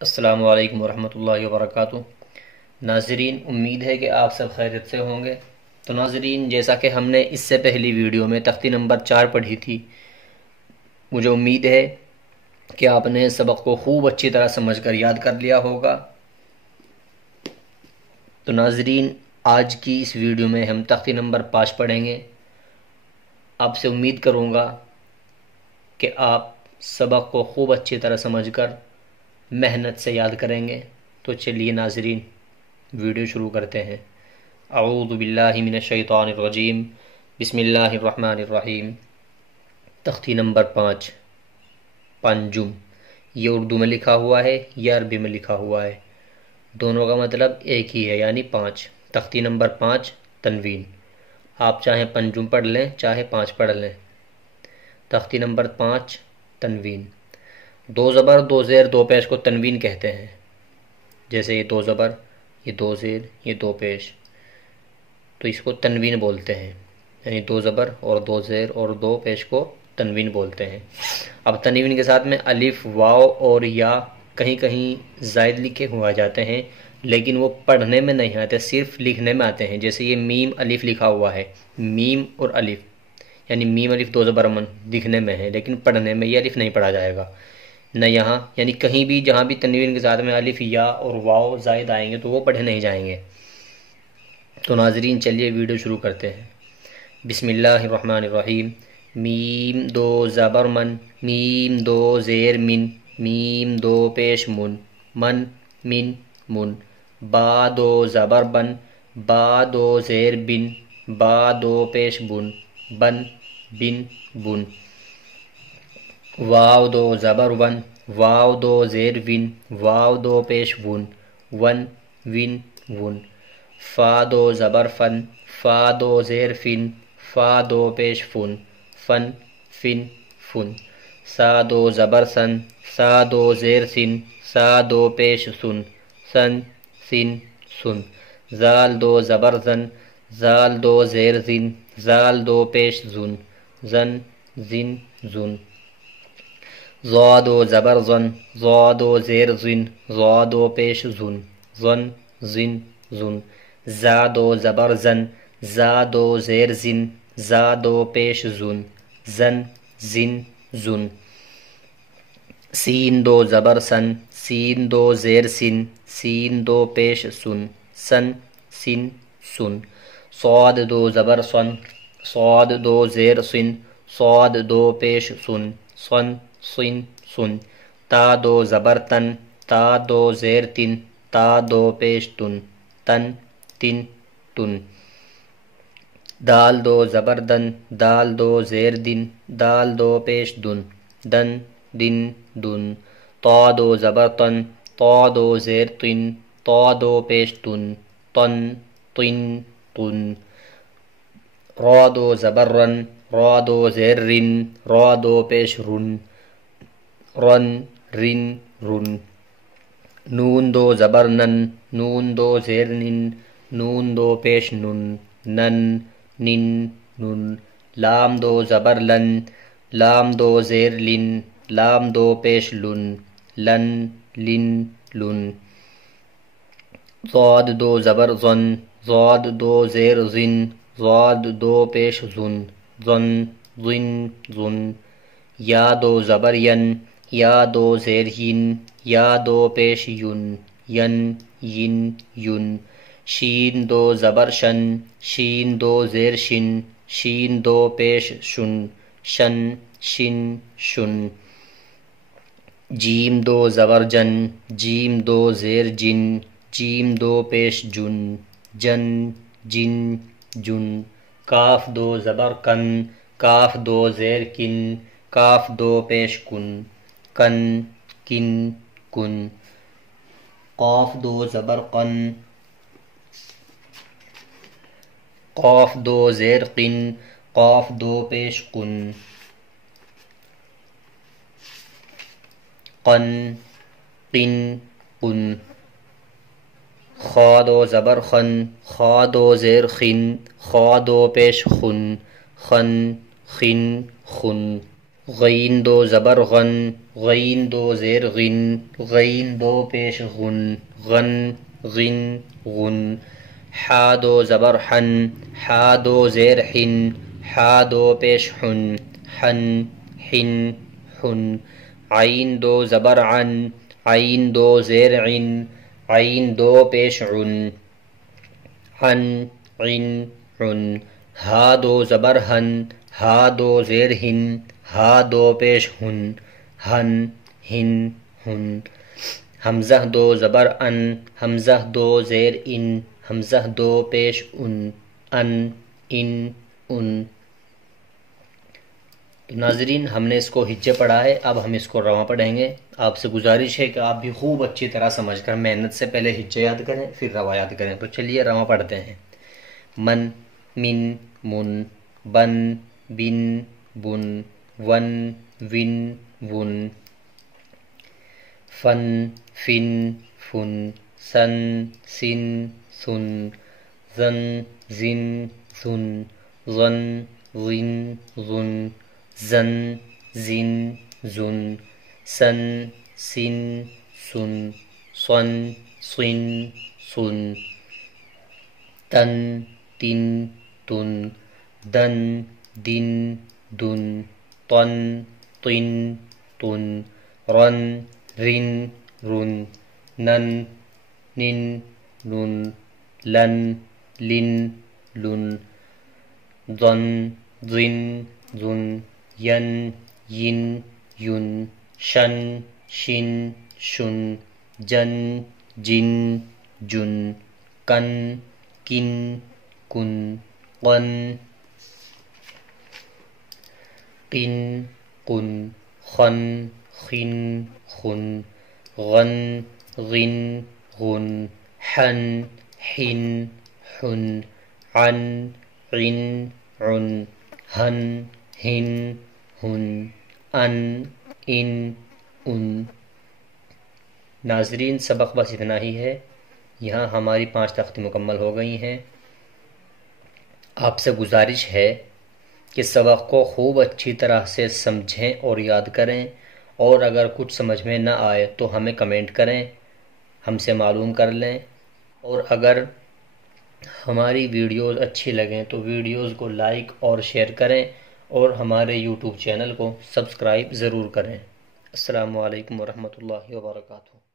السلام علیکم ورحمۃ اللہ وبرکاتہ۔ ناظرین، امید ہے کہ آپ سب خیریت سے ہوں گے۔ تو ناظرین، جیسا کہ ہم نے اس سے پہلی ویڈیو میں تختی نمبر 4 پڑھی تھی، مجھے امید ہے کہ آپ نے سبق کو خوب اچھی طرح سمجھ کر یاد کر لیا ہوگا۔ تو ناظرین، آج کی اس ویڈیو میں ہم تختی نمبر 5 پڑھیں گے۔ آپ سے امید کروں گا کہ آپ سبق کو خوب اچھی طرح سمجھ کر محنت سے یاد کریں گے۔ تو چلیے ناظرین، ویڈیو شروع کرتے ہیں۔ اعوذ باللہ من الشیطان الرجیم، بسم اللہ الرحمن الرحیم۔ تختی نمبر 5، پنجم۔ یہ اردو میں لکھا ہوا ہے، یہ عربی میں لکھا ہوا ہے، دونوں کا مطلب ایک ہی ہے، یعنی 5۔ تختی نمبر 5، تنوین۔ آپ چاہیں پنجم پڑھ لیں، چاہے 5 پڑھ لیں۔ تختی نمبر 5، تنوین۔ 2 زبر 2 زیر 2 پیش کو تنوین کہتے ہیں۔ جیسے یہ 2 زبر، یہ 2 زیر، یہ 2 پیش، تو اس کو تنوین بولتے ہیں، یعنی 2 زبر اور 2 زیر اور 2 پیش کو تنوین بولتے ہیں۔ اب تنوین کے ساتھ میں الف، واو اور یا کہیں کہیں زائد لکھے ہوا جاتے ہیں، لیکن وہ پڑھنے میں نہیں آتے، صرف لکھنے میں آتے ہیں۔ جیسے یہ میم الف لکھا ہوا ہے، میم اور الف، یعنی میم الف 2 زبر من دکھنے میں ہے، لیکن پڑھنے میں یہ الف نہیں پڑھا جائے گا نہ یہاں، یعنی کہیں بھی جہاں بھی تنوین کے ساتھ میں الف، یا اور واو زائد آئیں گے تو وہ پڑھے نہیں جائیں گے۔ تو ناظرین، چلیے ویڈیو شروع کرتے ہیں۔ بسم اللہ الرحمن الرحیم۔ میم 2 زبر من، میم 2 زیر من، میم 2 پیش من، من من من۔ با 2 زبر بن، با 2 زیر بن، با 2 پیش بن، بن بن بن۔ واو 2 زبر ون، واو 2 زیر ون، واو 2 پیش ون، ون ون ون۔ فا 2 زبر فن، فا 2 زیر فن، فا 2 پیش فن، فن فن فن۔ سا 2 زبر سن، سا 2 زیر سن، سا 2 پیش سن، سن سن سن۔ زال 2 زبر زن، زال 2 زیر زن، زال 2 پیش زن، زن زن زن۔ ضا 2 زبر زن، ضا 2 زیر زن، ضا 2 پیش زن، زن زن زن۔ زا 2 زبر زن، زا 2 زیر زن، زا 2 پیش زن، زن زن زن۔ سین 2 زبر سن، سین 2 زیر سن، سین 2 پیش سن، سن سن سن۔ صاد 2 زبر سن، صاد 2 زیر سن، صاد 2 پیش سن، سن سن سن۔ تا 2 زبر تن، تا 2 زیر تن، تا 2 پیش تن، تن تن تن۔ دال 2 زبر دن، دال 2 زیر دن، دال 2 پیش دن، دن دن دن۔ طا 2 زبر تن، طا 2 زیر تن، طا 2 پیش تن، تن تن تن۔ را 2 زبر رن، را 2 زیر رن، را 2 پیش رن، رن رن رن۔ نون 2 زبر نن، نون 2 زیر نن، نون 2 پیش نن، نن نن نن۔ لام 2 زبر لن، لام 2 زیر لن، لام 2 پیش لن، لن لن لن۔ ضاد 2 زبر زن، ضاد 2 زیر زن، ضاد 2 پیش زن، زن زن زن۔ یا 2 زبر ین، یا 2 زیر ین، یا 2 پیش ین، ین ین ین۔ شین 2 زبر شن، شین 2 زیر شن، شین 2 پیش شن، شن شن شن۔ جیم 2 زبر جن، جیم 2 زیر جن، جیم 2 پیش جن، جن جن جن۔ کاف 2 زبر کن، کاف 2 زیر کن، کاف 2 پیش کن، کن کن کن۔ قاف 2 زبر قن، قاف 2 زیر قن، قاف 2 پیش قن، قن قن قن۔ خا 2 زبر خن، خا 2 زیر خن، خا 2 پیش خن، خن خن خن۔ غین 2 زبر غن، غین دو زیر غن، غین دو پیش غن، غن غن غن، حا دو زبر حن، حا دو زیر حن، حا دو پیش حن، حن حن حن، عین دو زبر عن، عین دو زیر عن، عین دو پیش عن، عن عن عن، ہا دو زبر ہن، ہا دو زیر ہن، ہا دو پیش ہن، ہن ہن ہن، حمزہ دو زبر ان، حمزہ دو زیر ان، حمزہ دو پیش ان، ان ان ان۔ ناظرین ہم نے اس کو ہجے پڑھا ہے، اب ہم اس کو رواں پڑھیں گے۔ آپ سے گزارش ہے کہ آپ بھی خوب اچھی طرح سمجھ کر محنت سے پہلے ہجے یاد کریں پھر رواں یاد کریں۔ تو چلیے رواں پڑھتے ہیں۔ من من من، بن بن بن، ون ون ون، فن فن فن، سن سن سن، زن زن زن، ظن ظن ظن، زن زن زن، سن سن سن، صن صن صن، تن تن تن، دن دن دن، طن طن طن، رن رن رن، نن نن نن، لن لن لن، ظن ظن ظن، ین ین ین، شن شن شن، جن جن جن، کن کن کن، قن قن قن، خن خن خن، غن غن غن، حن حن حن، عن عن عن، ہن ہن ہن، ان ان ان۔ ناظرین سبق بس اتنا ہی ہے، یہاں ہماری 5 تختیں مکمل ہو گئی ہیں۔ آپ سے گزارش ہے کہ سبق کو خوب اچھی طرح سے سمجھیں اور یاد کریں، اور اگر کچھ سمجھ میں نہ آئے تو ہمیں کمنٹ کریں، ہم سے معلوم کر لیں، اور اگر ہماری ویڈیوز اچھی لگیں تو ویڈیوز کو لائک اور شیئر کریں، اور ہمارے یوٹیوب چینل کو سبسکرائب ضرور کریں۔ السلام علیکم ورحمۃ اللہ وبرکاتہ۔